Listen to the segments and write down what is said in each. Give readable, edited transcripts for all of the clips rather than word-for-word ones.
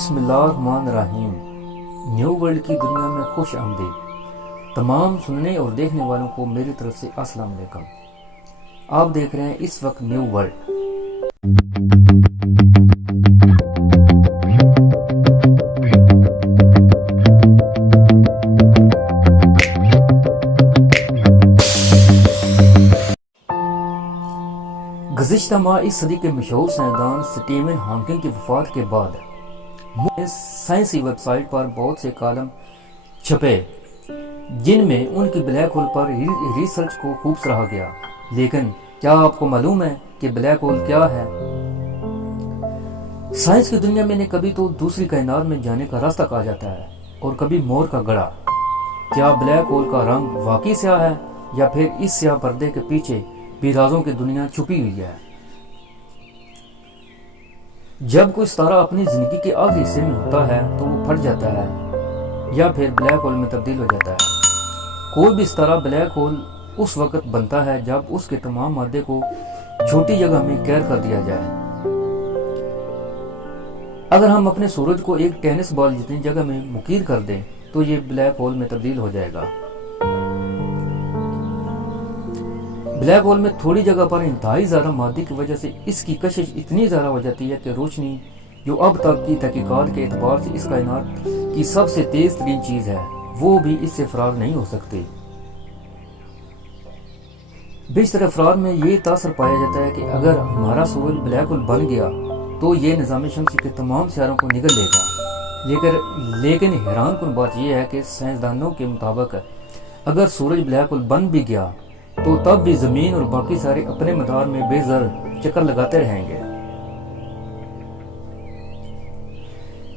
بسم اللہ الرحمن الرحیم۔ نیو ورلڈ کی دنیا میں خوش آمدید۔ تمام سننے اور دیکھنے والوں کو میری طرف سے السلام علیکم۔ آپ دیکھ رہے ہیں اس وقت نیو ورلڈ۔ گزشتہ ماہ اس صدی کے مشہور سائنسدان سٹیون ہاکنگ کی وفات کے بعد سائنسی ویب سائٹ پر بہت سے کالم چھپے جن میں ان کی بلیک ہول پر ریسرچ کو خوب سراہا گیا۔ لیکن کیا آپ کو معلوم ہے کہ بلیک ہول کیا ہے؟ سائنس کی دنیا میں نے کبھی تو دوسری کائنات میں جانے کا راستہ کہا جاتا ہے اور کبھی مور کا گڑھا۔ کیا بلیک ہول کا رنگ واقعی سیاہ ہے یا پھر اس سیاہ پردے کے پیچھے بھی رازوں کی دنیا چھپی ہوئی ہے؟ جب کوئی ستارہ اپنی زندگی کے آخری حصے میں ہوتا ہے تو وہ پھٹ جاتا ہے یا پھر بلیک ہول میں تبدیل ہو جاتا ہے۔ کوئی بھی ستارہ بلیک ہول اس وقت بنتا ہے جب اس کے تمام مادے کو چھوٹی جگہ میں قید کر دیا جائے۔ اگر ہم اپنے سورج کو ایک ٹینس بال جتنی جگہ میں مقید کر دیں تو یہ بلیک ہول میں تبدیل ہو جائے گا۔ بلیک ہول میں تھوڑی جگہ پر انتہائی زیادہ مادے کی وجہ سے اس کی کشش اتنی زیادہ ہو جاتی ہے کہ روشنی جو اب تک کی تحقیقات کے اعتبار سے اس کائنات کی سب سے تیز ترین چیز ہے وہ بھی اس سے فرار نہیں ہو سکتی۔ بیشتر افراد میں یہ تاثر پایا جاتا ہے کہ اگر ہمارا سورج بلیک ہول بن گیا تو یہ نظام شمسی کے تمام سیاروں کو نگل لے گا۔ لیکن حیران کن بات یہ ہے کہ سائنسدانوں کے مطابق اگر سورج بلیک ہول بن بھی گیا تو تب بھی زمین اور باقی سارے اپنے مدار میں بے زر چکر لگاتے رہیں گے۔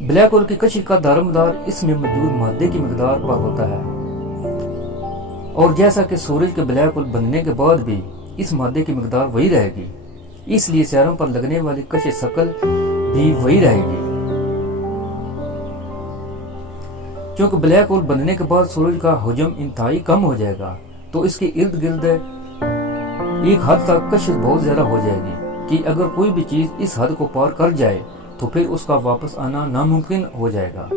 بلیک ہول کی کشش کا دار و مدار اس میں موجود مادے کی مقدار پر ہوتا ہے، اور جیسا کہ سورج کے بلیک ہول بننے کے بعد بھی اس مادے کی مقدار وہی رہے گی، اس لیے سیاروں پر لگنے والی کشش ثقل بھی وہی رہے گی۔ چونکہ بلیک ہول بننے کے بعد سورج کا حجم انتہائی کم ہو جائے گا تو اس کے ارد گرد ایک حد تک کشش بہت زیادہ ہو جائے گی کہ اگر کوئی بھی چیز اس حد کو پار کر جائے تو پھر اس کا واپس آنا ناممکن ہو جائے گا۔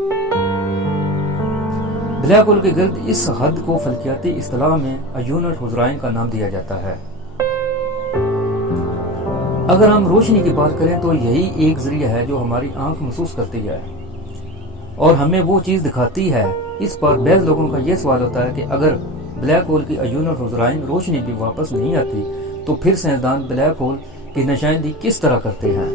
بلیک ہول کے گرد اس حد کو فلکیاتی اصطلاح میں ایونٹ حزرائن کا نام دیا جاتا ہے۔ اگر ہم روشنی کی بات کریں تو یہی ایک ذریعہ ہے جو ہماری آنکھ محسوس کرتی ہے اور ہمیں وہ چیز دکھاتی ہے۔ اس پر بعض لوگوں کا یہ سوال ہوتا ہے کہ اگر بلیک ہول کی ایونٹ حزرائن روشنی بھی واپس نہیں آتی تو پھر سائنسدان بلیک ہول کی نشاندہی کس طرح کرتے ہیں؟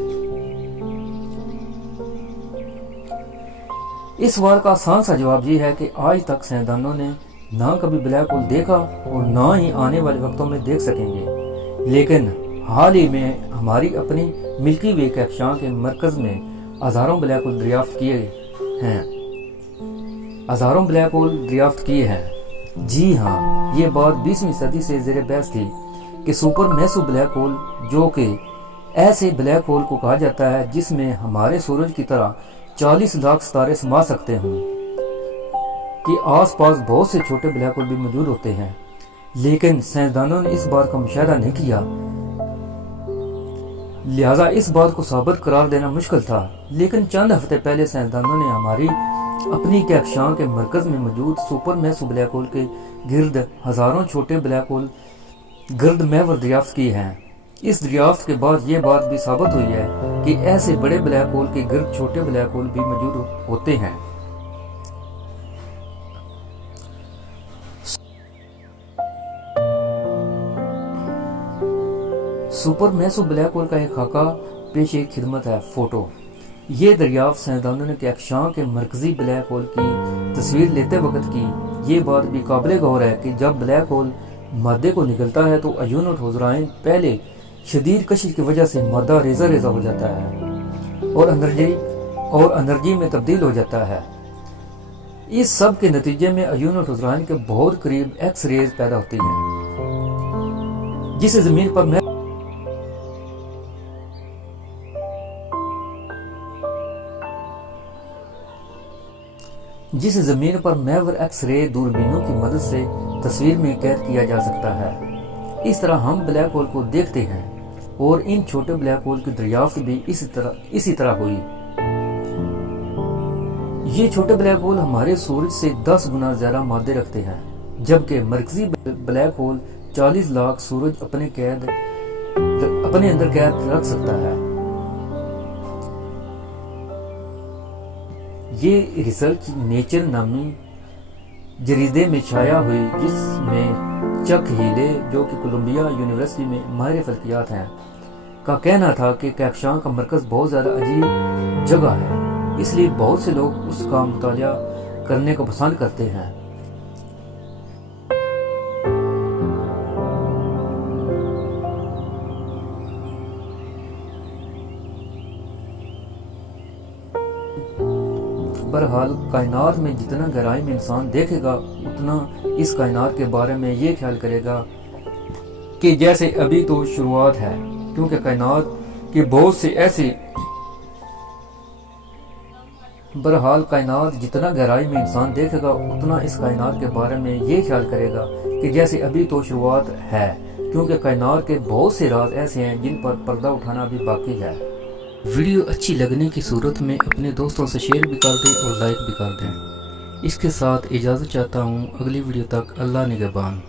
اس سوال کا آسان سا جواب یہ ہے کہ آج تک سائنسدانوں نے نہ کبھی بلیک ہول دیکھا اور نہ ہی آنے والے وقتوں میں دیکھ سکیں گے۔ لیکن حال ہی میں ہماری اپنی ملکی وے کہکشاں کے مرکز میں ہزاروں بلیک ہول دریافت کیے ہیں۔ جی ہاں، یہ بات 20ویں صدی سے زیر بحث تھی کہ سپر میسو بلیک ہول، جو کہ ایسے بلیک ہول کو کہا جاتا ہے جس میں ہمارے سورج کی طرح 40 لاکھ ستارے سما سکتے ہوں، کہ آس پاس بہت سے چھوٹے بلیک ہول بھی موجود ہوتے ہیں۔ لیکن سائنسدانوں نے اس بات کا مشاہدہ نہیں کیا، لہذا اس بات کو ثابت قرار دینا مشکل تھا۔ لیکن چند ہفتے پہلے سائنسدانوں نے ہماری اپنی کہکشاں کے مرکز میں موجود سپر میسو بلیک ہول کے گرد ہزاروں چھوٹے بلیک ہول گرد محور دریافت کیے ہیں۔ اس دریافت کے بعد یہ بات بھی ثابت ہوئی ہے کہ ایسے بڑے بلیک ہول کے گرد چھوٹے بلیک ہول بھی موجود ہوتے ہیں۔ سپر میسو بلیک ہول کا ایک خاکہ پیش خدمت ہے۔ فوٹو۔ یہ دریافت سائنسدانوں نے کہکشاں کے مرکزی بلیک ہول کی تصویر لیتے وقت کی۔ یہ بات بھی قابل غور ہے کہ جب بلیک ہول مادے کو نگلتا ہے تو ایونٹ حزرائن پہلے شدید کشش کی وجہ سے مادہ ریزہ ریزہ ہو جاتا ہے اور انرجی میں تبدیل ہو جاتا ہے۔ اس سب کے نتیجے میں ایونٹ حزرائن کے بہت قریب ایکس ریز پیدا ہوتی ہیں، جسے زمین پر محور ایکس رے دوربینوں کی مدد سے تصویر میں قید کیا جا سکتا ہے۔ اس طرح ہم بلیک ہول کو دیکھتے ہیں اور ان چھوٹے بلیک ہول کی دریافت بھی اسی طرح ہوئی۔ یہ چھوٹے بلیک ہول ہمارے سورج سے 10 گنا زیادہ مادے رکھتے ہیں، جبکہ مرکزی بلیک ہول 40 لاکھ سورج اپنے اندر قید رکھ سکتا ہے۔ یہ ریسرچ نیچر نامی جریدے میں شائع ہوئی، جس میں چک ہیلے، جو کہ کولمبیا یونیورسٹی میں ماہر فلکیات ہیں، کا کہنا تھا کہ کہکشاں کا مرکز بہت زیادہ عجیب جگہ ہے، اس لیے بہت سے لوگ اس کا مطالعہ کرنے کو پسند کرتے ہیں۔ بہرحال کائنات میں جتنا گہرائی میں انسان دیکھے گا، اتنا اس کائنات کے بارے میں یہ خیال کرے گا کہ جیسے ابھی تو شروعات ہے، کیونکہ کائنات کے بہت سے ایسے بہرحال کائنات جتنا گہرائی میں انسان دیکھے گا، اتنا اس کائنات کے بارے میں یہ خیال کرے گا کہ جیسے ابھی تو شروعات ہے، کیونکہ کائنات کے بہت سے راز ایسے ہیں جن پر پردہ اٹھانا بھی باقی ہے۔ ویڈیو اچھی لگنے کی صورت میں اپنے دوستوں سے شیئر بھی کر دیں اور لائک بھی کر دیں۔ اس کے ساتھ اجازت چاہتا ہوں، اگلی ویڈیو تک اللہ نگہبان۔